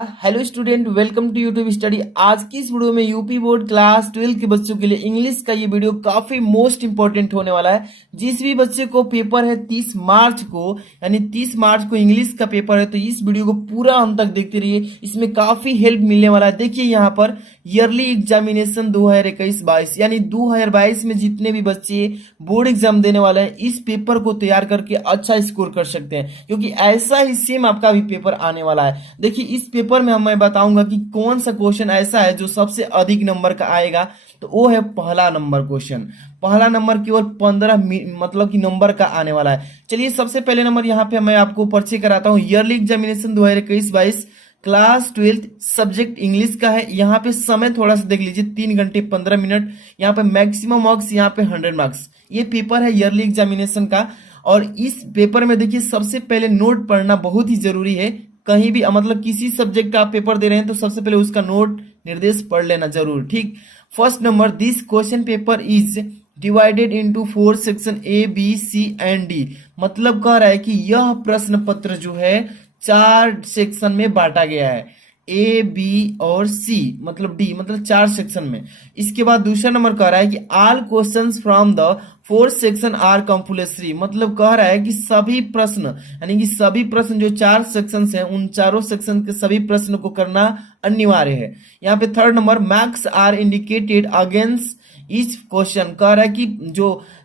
Hello student, welcome to YouTube study. आज की इस वीडियो में यूपी बोर्ड क्लास 12 के बच्चों के लिए इंग्लिश का ये वीडियो काफी मोस्ट इंपॉर्टेंट होने वाला है। जिस भी बच्चे को पेपर है 30 मार्च को, यानी 30 मार्च को इंग्लिश का पेपर है, तो इस वीडियो को पूरा अंत तक देखते रहिए। इसमें काफी हेल्प मिलने वाला है। देखिए यहाँ पर ईयरली एग्जामिनेशन 2021-22 यानी 2022 में जितने भी बच्चे बोर्ड एग्जाम देने वाले हैं, इस पेपर को तैयार करके अच्छा स्कोर कर सकते हैं, क्योंकि ऐसा ही सेम आपका भी पेपर आने वाला है। देखिए इस पेपर में मैं बताऊंगा कि कौन सा क्वेश्चन ऐसा है जो सबसे अधिक नंबर का आएगा। तो वो है पहला नंबर क्वेश्चन। पहला नंबर केवल 15 मतलब कि नंबर का आने वाला है। चलिए सबसे पहले नंबर यहाँ पे मैं आपको परिचय कराता हूँ। Yearly examination 2021-22 class 12 subject English का है। यहाँ पे समय थोड़ा सा देख लीजिए, 3 घंटे 15 मिनट। यहाँ पे मैक्सिमम मार्क्स, यहाँ पे 100 मार्क्स। ये पेपर है ईयरली एग्जामिनेशन का। और इस पेपर में देखिए सबसे पहले नोट पढ़ना बहुत ही जरूरी है। कहीं भी मतलब किसी सब्जेक्ट का आप पेपर दे रहे हैं तो सबसे पहले उसका नोट निर्देश पढ़ लेना जरूर, ठीक। First number, this question paper is divided into 4 section A B C and D. मतलब कह रहा है कि यह प्रश्न पत्र जो है 4 सेक्शन में बांटा गया है। ए बी और सी मतलब डी, मतलब 4 सेक्शन में। इसके बाद दूसरा नंबर कह रहा है कि all questions from the 4 section are compulsory. मतलब कह रहा है कि सभी प्रश्न, यानी कि सभी प्रश्न जो 4 सेक्शन हैं, उन चारों सेक्शन के सभी प्रश्न को करना अनिवार्य है। यहाँ पे third number, marks are indicated against इस क्वेश्चन। कह रहा है कि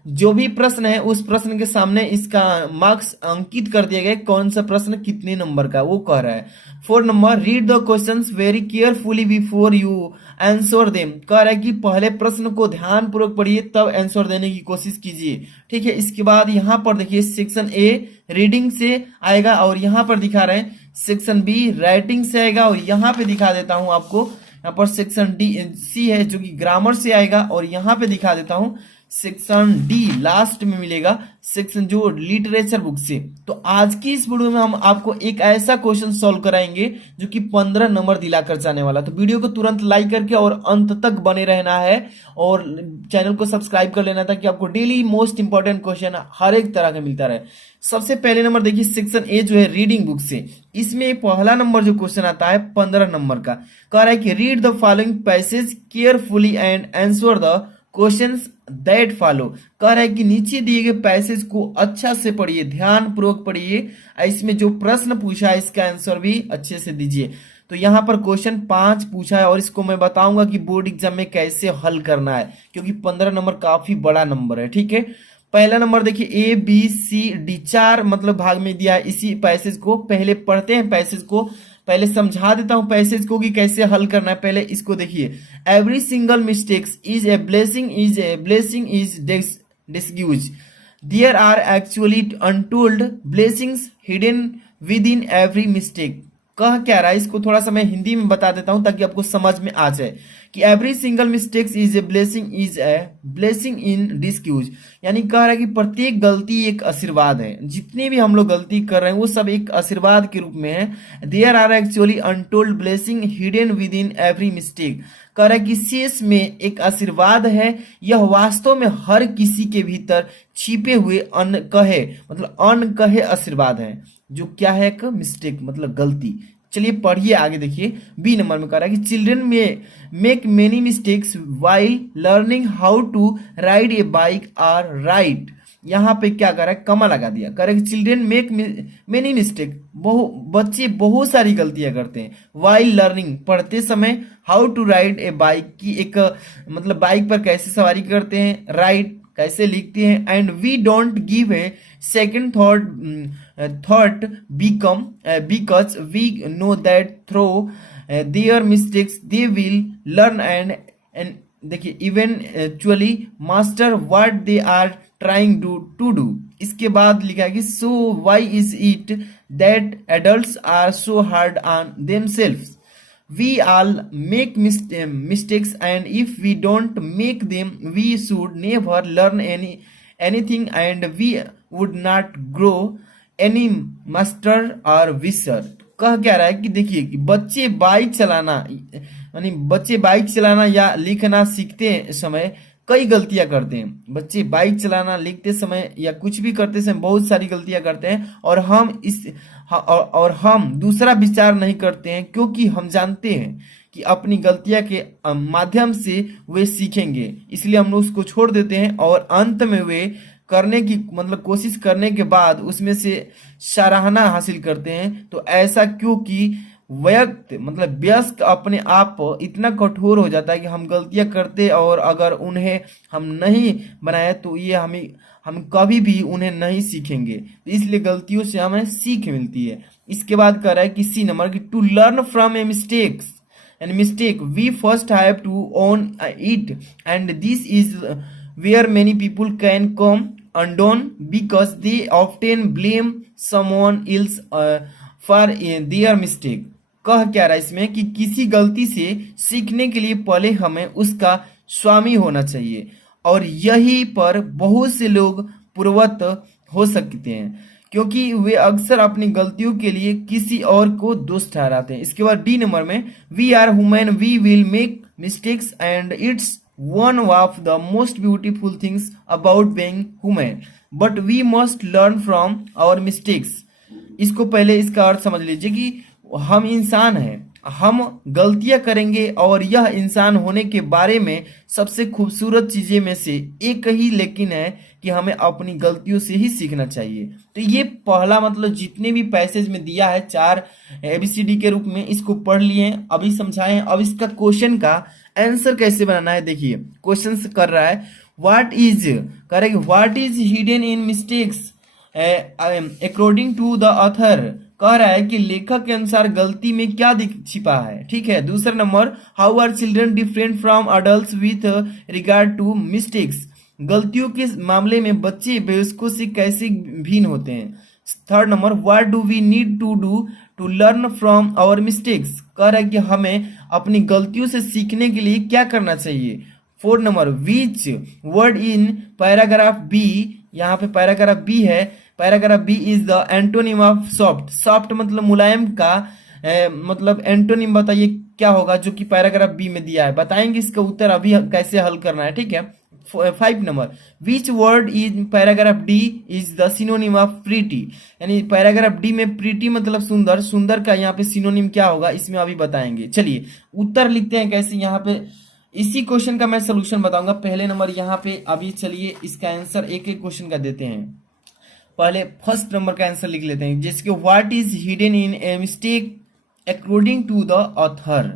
जो भी प्रश्न है उस प्रश्न के सामने इसका मार्क्स अंकित कर दिया गया, कौन सा प्रश्न कितने नंबर का, वो कह रहा है। Fourth number, read the questions very carefully before you answer them. कह रहा है कि पहले प्रश्न को ध्यान पूर्वक पढ़िए, तब आंसर देने की कोशिश कीजिए, ठीक है। इसके बाद यहाँ पर देखिए सेक्शन ए रीडिंग से आएगा, और यहाँ पर दिखा रहे हैं सेक्शन बी राइटिंग से आएगा, और यहाँ पे दिखा देता हूं आपको, यहाँ पर सेक्शन डी सी है जो कि ग्रामर से आएगा, और यहाँ पे दिखा देता हूं सेक्शन डी लास्ट में मिलेगा, सेक्शन जो लिटरेचर बुक से। तो आज की इस वीडियो में हम आपको एक ऐसा क्वेश्चन सॉल्व कराएंगे जो कि 15 नंबर दिलाकर जाने वाला। तो वीडियो को तुरंत लाइक करके और अंत तक बने रहना है, और चैनल को सब्सक्राइब कर लेना ताकि आपको डेली मोस्ट इंपॉर्टेंट क्वेश्चन हर एक तरह का मिलता रहे। सबसे पहले नंबर देखिए सेक्शन ए जो है रीडिंग बुक से। इसमें पहला नंबर जो क्वेश्चन आता है 15 नंबर का, कह रहा है कि read the following passage carefully and answer the questions that follow. कह रहा है कि नीचे दिए गए पैसेज को अच्छा से पढ़िए, ध्यान पूर्वक पढ़िए। इसमें जो प्रश्न पूछा है इसका आंसर भी अच्छे से दीजिए। तो यहाँ पर क्वेश्चन 5 पूछा है, और इसको मैं बताऊंगा कि बोर्ड एग्जाम में कैसे हल करना है, क्योंकि 15 नंबर काफी बड़ा नंबर है, ठीक है। पहला नंबर देखिए ए बी सी डी, 4 मतलब भाग में दिया है। इसी पैसेज को पहले पढ़ते हैं, पैसेज को पहले समझा देता हूं पैसेज को कि कैसे हल करना है। पहले इसको देखिए, every single mistakes is a blessing, is a blessing is disguise. There are actually untold blessings hidden within every mistake. कह क्या रहा है, इसको थोड़ा सा मैं हिंदी में बता देता हूं ताकि आपको समझ में आ जाए कि every single mistakes is a blessing in disguise. यानी कह रहा है कि प्रत्येक गलती एक आशीर्वाद है। जितनी भी हम लोग गलती कर रहे हैं वो सब एक आशीर्वाद के रूप में है। There are actually untold blessing hidden within every mistake. कह रहा है कि शेष में एक आशीर्वाद है, यह वास्तव में हर किसी के भीतर छिपे हुए अनकहे, मतलब अनकहे आशीर्वाद है, जो क्या है, एक मिस्टेक मतलब गलती। चलिए पढ़िए आगे देखिए। बी नंबर में कह रहा है कि चिल्ड्रन में make many mistakes while learning how to ride a bike are right. यहाँ पे क्या कर रहा है, कमा लगा दिया। कह रहा है कि चिल्ड्रन मेक मेनी मिस्टेक, बच्चे बहुत सारी गलतियां करते हैं। वाइल लर्निंग पढ़ते समय, how to ride a bike की एक मतलब बाइक पर कैसे सवारी करते हैं, राइट कैसे लिखते हैं, and we don't give a second thought become because we know that through their mistakes they will learn and देखिए eventually master what they are trying to do. इसके बाद लिखा है कि so why is it that adults are so hard on themselves. We all make mistakes, and if we don't make them, we should never learn anything, and we would not grow any master or wiser। कह क्या रहा है कि देखिए कि बच्चे bike चलाना, यानी बच्चे बाइक चलाना या लिखना सीखते समय कई गलतियां करते हैं। बच्चे बाइक चलाना, लिखते समय या कुछ भी करते समय बहुत सारी गलतियां करते हैं, और हम इस और हम दूसरा विचार नहीं करते हैं, क्योंकि हम जानते हैं कि अपनी गलतियां के माध्यम से वे सीखेंगे, इसलिए हम उसको छोड़ देते हैं और अंत में वे करने की मतलब कोशिश करने के बाद उसमें से सराहना हासिल करते हैं। तो ऐसा क्योंकि व्यस्क अपने आप इतना कठोर हो जाता है कि हम गलतियां करते और अगर उन्हें हम नहीं बनाए तो ये हम कभी भी उन्हें नहीं सीखेंगे। तो इसलिए गलतियों से हमें सीख मिलती है। इसके बाद कह रहा है कि सी नंबर की to learn from a mistakes and mistake we first have to own it, and this is where many people can come undone because they often blame someone else for their mistake। कह क्या रहा है इसमें कि किसी गलती से सीखने के लिए पहले हमें उसका स्वामी होना चाहिए, और यही पर बहुत से लोग पूर्वत हो सकते हैं क्योंकि वे अक्सर अपनी गलतियों के लिए किसी और को दोष ठहराते हैं। इसके बाद डी नंबर में we are human we will make mistakes and it's one of the most beautiful things about being human, but we must learn from our mistakes. इसको पहले इसका अर्थ समझ लीजिए कि हम इंसान हैं, हम गलतियां करेंगे और यह इंसान होने के बारे में सबसे खूबसूरत चीजें में से एक ही लेकिन है कि हमें अपनी गलतियों से ही सीखना चाहिए। तो ये पहला मतलब जितने भी पैसेज में दिया है 4 ABCD के रूप में, इसको पढ़ लिए, अभी समझाएं। अब इसका क्वेश्चन का आंसर कैसे बनाना है देखिए। क्वेश्चन कर रहा है what is correct what is hidden in mistakes according to the author. कह रहा है कि लेखक के अनुसार गलती में क्या छिपा है, ठीक है। दूसरा number how are children different from adults with regard to mistakes. गलतियों के मामले में बच्चे वयस्कों से कैसे भिन्न होते हैं। Third number what do we need to do to learn from our mistakes. कह रहा है कि हमें अपनी गलतियों से सीखने के लिए क्या करना चाहिए। Fourth number which word in paragraph B, यहाँ पे पैराग्राफ बी है, paragraph B is the antonym of soft. Soft मतलब मुलायम का मतलब एंटोनिम बताइए क्या होगा जो कि पैराग्राफ बी में दिया है। बताएंगे इसका उत्तर अभी कैसे हल करना है, ठीक है। 5 number which word is paragraph D is the synonym of pretty. यानी पैराग्राफ डी में प्रीटी मतलब सुंदर, सुंदर का यहाँ पे सिनोनिम क्या होगा इसमें अभी बताएंगे। चलिए उत्तर लिखते हैं कैसे। यहाँ पे इसी क्वेश्चन का मैं सोल्यूशन बताऊंगा। पहले नंबर यहाँ पे अभी चलिए इसका आंसर एक एक क्वेश्चन का देते हैं। पहले फर्स्ट नंबर का आंसर लिख लेते हैं जिसके what is hidden in a mistake according to the author.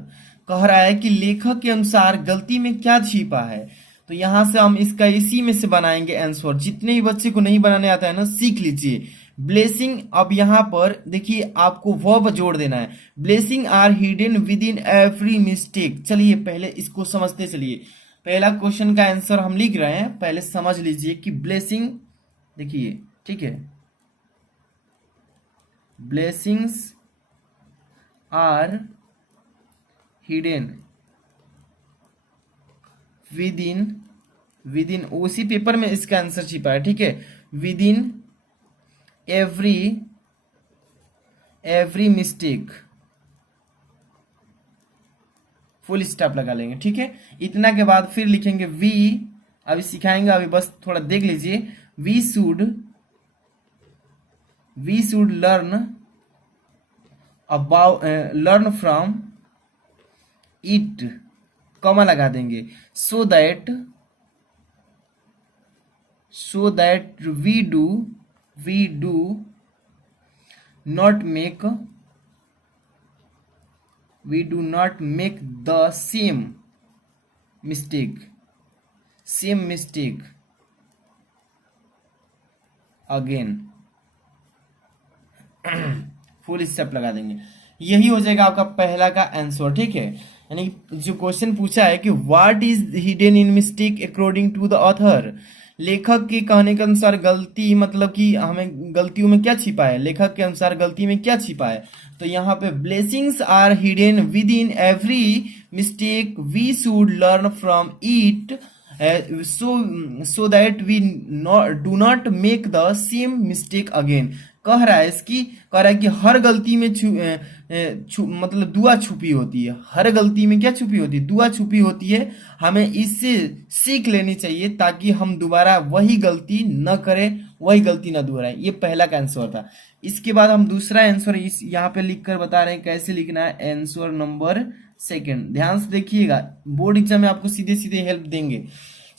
कह रहा है कि लेखक के अनुसार गलती में क्या छिपा है। तो यहां से हम इसका इसी में से बनाएंगे आंसर। जितने भी बच्चे को नहीं बनाने आता है ना सीख लीजिए। ब्लेसिंग, अब यहाँ पर देखिए आपको वर्ब जोड़ देना है। Blessing are hidden within every mistake. चलिए पहले इसको समझते चलिए। पहला क्वेश्चन का आंसर हम लिख रहे हैं, पहले समझ लीजिए कि ब्लेसिंग देखिए, ठीक है। Blessings are hidden within उसी पेपर में इसका आंसर छिपा है, ठीक है। Within every mistake, full stop लगा लेंगे, ठीक है। इतना के बाद फिर लिखेंगे वी, अभी सिखाएंगे, अभी बस थोड़ा देख लीजिए। We should learn from it, comma लगा देंगे, so that we do not make the same mistake again। Full stop लगा देंगे। यही हो जाएगा आपका पहला का आंसर, ठीक है। यानी जो क्वेश्चन पूछा है कि what is hidden in mistake according to the author. लेखक के कहने के अनुसार गलती मतलब कि हमें गलतियों में क्या छिपा है, लेखक के अनुसार गलती में क्या छिपा है। तो यहाँ पे blessings are hidden within every mistake we should learn from it so that we do not make the same mistake again. कह रहा है कि हर गलती में मतलब दुआ छुपी होती है। हर गलती में क्या छुपी होती है, दुआ छुपी होती है। हमें इससे सीख लेनी चाहिए ताकि हम दोबारा वही गलती न करें वही गलती ना दोहराए। ये पहला का आंसर था। इसके बाद हम दूसरा आंसर इस यहाँ पे लिख कर बता रहे हैं कैसे लिखना है। आंसर नंबर सेकंड, ध्यान से देखिएगा, बोर्ड एग्जाम में आपको सीधे सीधे हेल्प देंगे।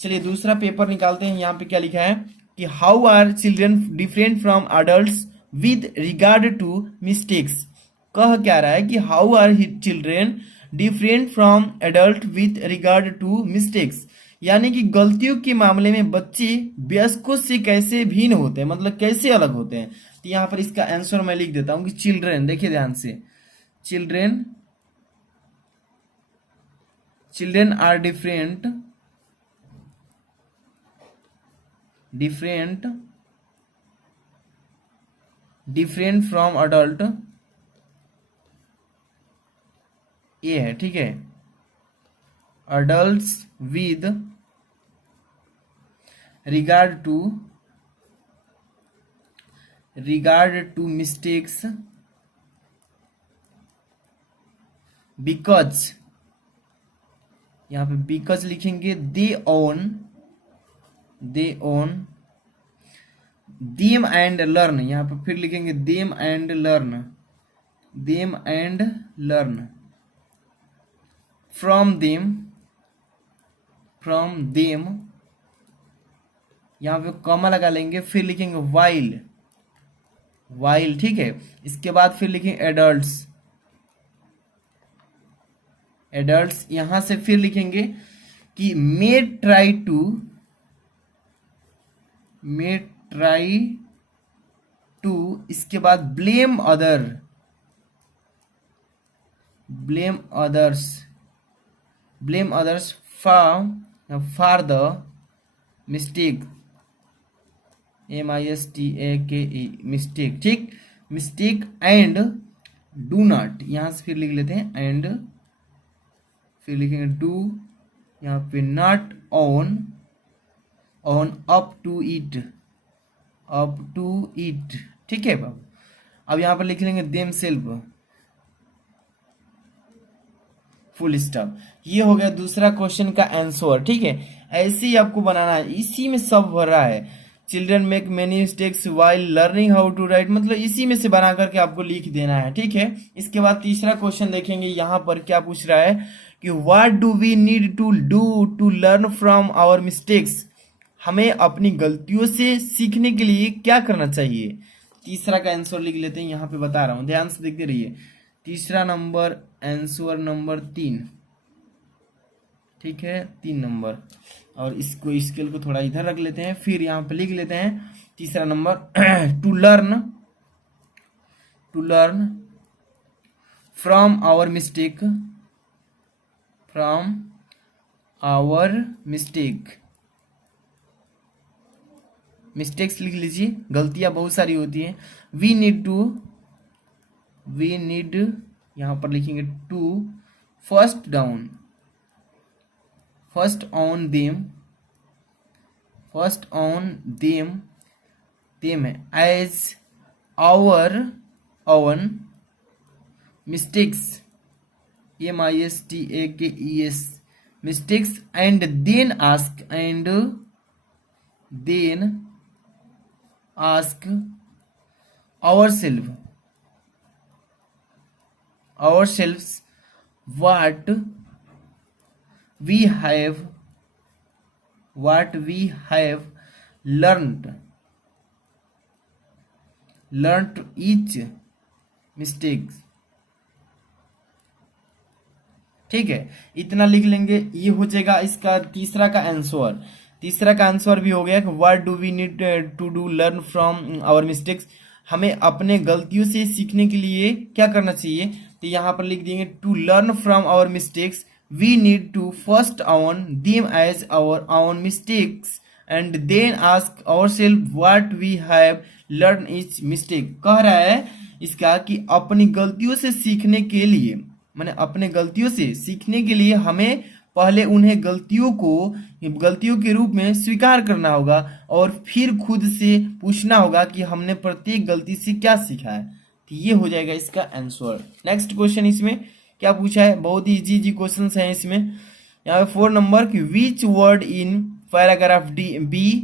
चलिए दूसरा पेपर निकालते हैं। यहाँ पे क्या लिखा है कि how are children different from adult with regard to mistakes. कह क्या रहा है कि how are children different from adult with regard to mistakes, यानी कि गलतियों के मामले में बच्चे वयस्कों से कैसे भिन्न होते हैं, मतलब कैसे अलग होते हैं। तो यहाँ पर इसका आंसर मैं लिख देता हूं कि चिल्ड्रेन, देखिए ध्यान से, children are different from adult, ये है, ठीक है। Adults with regard to mistakes because, यहां पे बिकॉज लिखेंगे, they own them and learn, यहां पे फिर लिखेंगे them and learn from them, यहां पे कॉमा लगा लेंगे, फिर लिखेंगे वाइल, ठीक है। इसके बाद फिर लिखेंगे एडल्ट्स, यहां से फिर लिखेंगे कि मे ट्राई टू, इसके बाद blame others for the mistake, MISTAKE, mistake, ठीक, मिस्टेक एंड डू नॉट, यहां से फिर लिख लेते हैं एंड, फिर लिखेंगे डू, यहाँ पे not own up to it, ठीक है बाबू। अब यहाँ पर लिख लेंगे देम सेल्फ, फुल स्टॉप। ये हो गया दूसरा क्वेश्चन का आंसर, ठीक है। ऐसे ही आपको बनाना है, इसी में सब भर रहा है। Children make many mistakes while learning how to write, मतलब इसी में से बना करके आपको लिख देना है, ठीक है। इसके बाद तीसरा क्वेश्चन देखेंगे, यहाँ पर क्या पूछ रहा है कि what do we need to do to learn from our mistakes, हमें अपनी गलतियों से सीखने के लिए क्या करना चाहिए। तीसरा का आंसर लिख लेते हैं, यहाँ पे बता रहा हूँ, ध्यान से देखते रहिए। तीसरा नंबर, आंसर नंबर 3, ठीक है, 3 नंबर। और इसको स्केल को थोड़ा इधर रख लेते हैं, फिर यहाँ पे लिख लेते हैं तीसरा number to learn from our mistakes लिख लीजिए, गलतियां बहुत सारी होती हैं। वी नीड, यहां पर लिखेंगे to first own them as our own mistakes, MISTAKES, mistakes and then ask ourselves what we have learned each mistake, ठीक है। इतना लिख लेंगे, ये हो जाएगा इसका तीसरा का आंसर। तीसरा का आंसर भी हो गया, what do we need to do learn from our mistakes, हमें अपने गलतियों से सीखने के लिए क्या करना चाहिए। तो यहाँ पर लिख देंगे to learn from our mistakes we need to first own them as our own mistakes and then ask ourself what we have learn each mistake. कह रहा है इसका कि अपनी गलतियों से सीखने के लिए, माने अपने गलतियों से सीखने के लिए हमें पहले उन्हें गलतियों के रूप में स्वीकार करना होगा और फिर खुद से पूछना होगा कि हमने प्रत्येक गलती से क्या सीखा है। तो ये हो जाएगा इसका आंसर। नेक्स्ट क्वेश्चन, इसमें क्या पूछा है, बहुत ही इजी क्वेश्चन है इसमें। यहाँ पे 4 नंबर की which word in paragraph D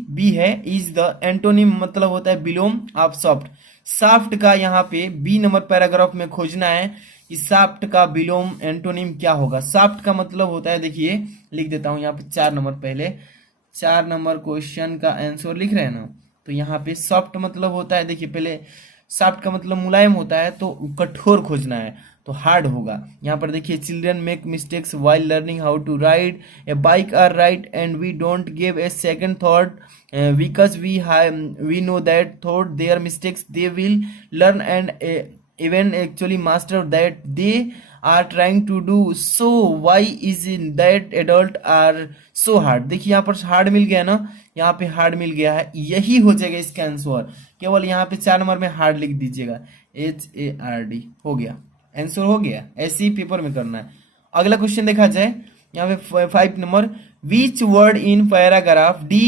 B है इज द एंटोनिम मतलब होता है बिलोम ऑफ सॉफ्ट। सॉफ्ट का यहाँ पे बी नंबर पैराग्राफ में खोजना है कि सॉफ्ट का बिलोम एंटोनिम क्या होगा। सॉफ्ट का मतलब होता है, देखिए लिख देता हूँ यहाँ पे 4 नंबर, पहले 4 नंबर क्वेश्चन का आंसर लिख रहे हैं ना, तो यहाँ पे सॉफ्ट मतलब होता है, देखिए पहले सॉफ्ट का मतलब मुलायम होता है, तो कठोर खोजना है तो हार्ड होगा। यहाँ पर देखिए children make mistakes while learning how to ride a bike are write and we don't give a second thought because we know that thought their mistakes they will learn and even actually master that they are trying to do, so why is it that adult are so hard। देखिए यहाँ पर hard मिल गया ना, यहाँ पे hard मिल गया है, यही हो जाएगा इसका आंसर। केवल यहाँ पे 4 नंबर में हार्ड लिख दीजिएगा, HARD हो गया, आंसर हो गया। ऐसे ही पेपर में करना है। अगला क्वेश्चन देखा जाए, यहाँ पे 5 number, which word in paragraph D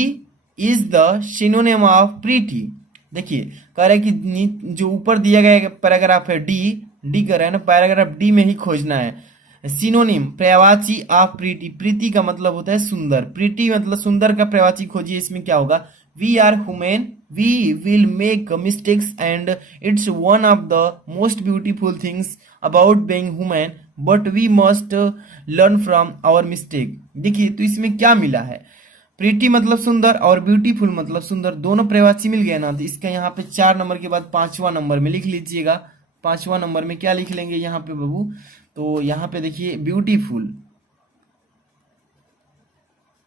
is the synonym of pretty. देखिए कह रहा है कि जो ऊपर दिया गया पैराग्राफ है डी कर रहा है ना, पैराग्राफ डी में ही खोजना है सिनोनिम पर्यायवाची ऑफ प्रीटी। प्रीति का मतलब होता है सुंदर, प्रीति मतलब सुंदर का पर्यायवाची खोजिए। इसमें क्या होगा, we are human, we will make mistakes and it's one of the most beautiful things about being human but we must learn from our mistake. देखिए तो इसमें क्या मिला है, प्रीटी मतलब सुंदर और ब्यूटीफुल मतलब सुंदर, दोनों पर्यायवाची मिल गया ना, तो इसका यहाँ पे 4 नंबर के बाद 5वां नंबर में लिख लीजिएगा। 5वां नंबर में क्या लिख लेंगे यहाँ पे बाबू, तो यहाँ पे देखिए ब्यूटीफुल,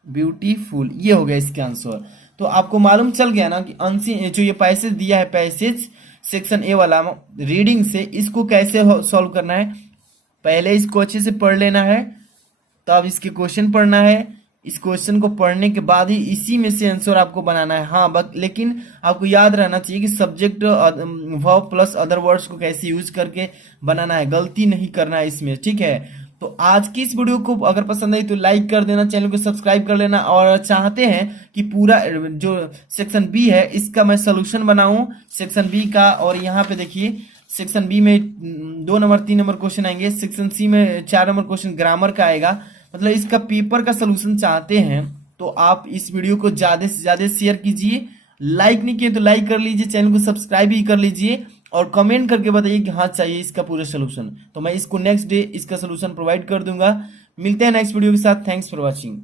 ब्यूटीफुल ये हो गया इसका आंसर। तो आपको मालूम चल गया ना कि जो ये पैसेज दिया है, पैसेज सेक्शन ए वाला रीडिंग से, इसको कैसे सॉल्व करना है। पहले इसको अच्छे से पढ़ लेना है, तब इसके क्वेश्चन पढ़ना है। इस क्वेश्चन को पढ़ने के बाद ही इसी में से आंसर आपको बनाना है। हाँ लेकिन आपको याद रहना चाहिए कि subject verb plus other words को कैसे यूज करके बनाना है, गलती नहीं करना है इसमें, ठीक है। तो आज की इस वीडियो को अगर पसंद आई तो लाइक कर देना, चैनल को सब्सक्राइब कर लेना, और चाहते हैं कि पूरा जो सेक्शन बी है इसका मैं सोल्यूशन बनाऊं सेक्शन बी का, और यहाँ पे देखिए सेक्शन बी में 2 नंबर 3 नंबर क्वेश्चन आएंगे, सेक्शन सी में 4 नंबर क्वेश्चन ग्रामर का आएगा, मतलब इसका पेपर का सोल्यूशन चाहते हैं तो आप इस वीडियो को ज्यादा से ज्यादा शेयर कीजिए। लाइक नहीं किए तो लाइक कर लीजिए, चैनल को सब्सक्राइब भी कर लीजिए, और कमेंट करके बताइए कि हाँ चाहिए इसका पूरा सोल्यूशन, तो मैं इसको नेक्स्ट डे इसका सोल्यूशन प्रोवाइड कर दूंगा। मिलते हैं नेक्स्ट वीडियो के साथ। Thanks for watching.